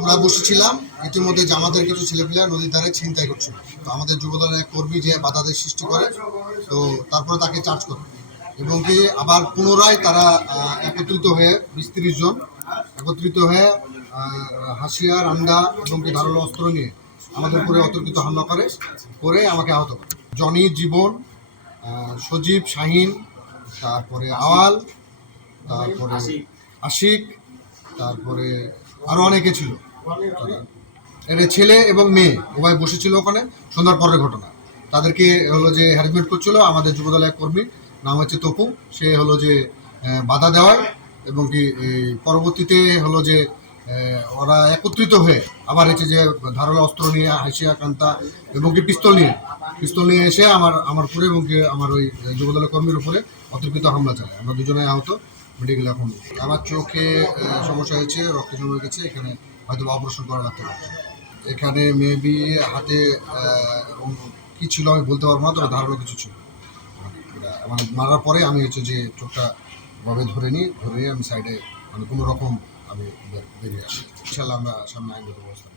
আমরা বসেছিলাম, ইতিমধ্যে জামাতের কিছু ছেলেপিলা নদীর ধারে ছিনতাই করছিল। তো আমাদের যুবদলের এক কর্মী যে বাধাদের সৃষ্টি করে, তো তারপরে তাকে চার্জ করে এবং কি আবার পুনরায় তারা একত্রিত হয়ে 20-30 জন একত্রিত হয়ে হাসিয়ার আন্দা এবং কি ধারালো অস্ত্র নিয়ে আমাদের উপরে অতর্কিত হামলা করে আমাকে আহত করে। জনি, জীবন, সজীব, শাহিন, তারপরে আওয়াল, তারপরে আশিক, তারপরে আরও অনেকে ছিল। এটা ছেলে এবং মেয়ে উভয় বসেছিল ওখানে। সন্ধ্যার পরের ঘটনা, তাদেরকে হলো যে হ্যারাসমেন্ট করছিল আমাদের যুবদলের কর্মী, নাম হচ্ছে তপু। সে হলো যে বাধা দেওয়ায় এবং কি পরবর্তীতে হলো যে ওরা একত্রিত হয়ে আবার হচ্ছে যে ধারালো অস্ত্র নিয়ে হাসিয়া কান্তা এবং কি পিস্তল নিয়ে এসে আমার উপরে এবং কি আমার ওই যুবদলের কর্মীর উপরে অতর্কিত হামলা চালায়। আমরা দুজনে আহত, মেডিকেল এখন। আমার চোখে সমস্যা হয়েছে, রক্ত জমে গেছে, এখানে হয়তো অপারেশন করা লাগতে পারে। এখানে মেবি হাতে কি ছিল আমি বলতে পারবো না, তবে ধারালো কিছু ছিল। মানে মারার পরে আমি হচ্ছে যে চোখটা ভাবে ধরে নিয়ে আমি সাইডে মানে কোনো রকম আমি বেরিয়ে আসি। ইনশাল্লাহ আমরা সামনে আইনগত ব্যবস্থা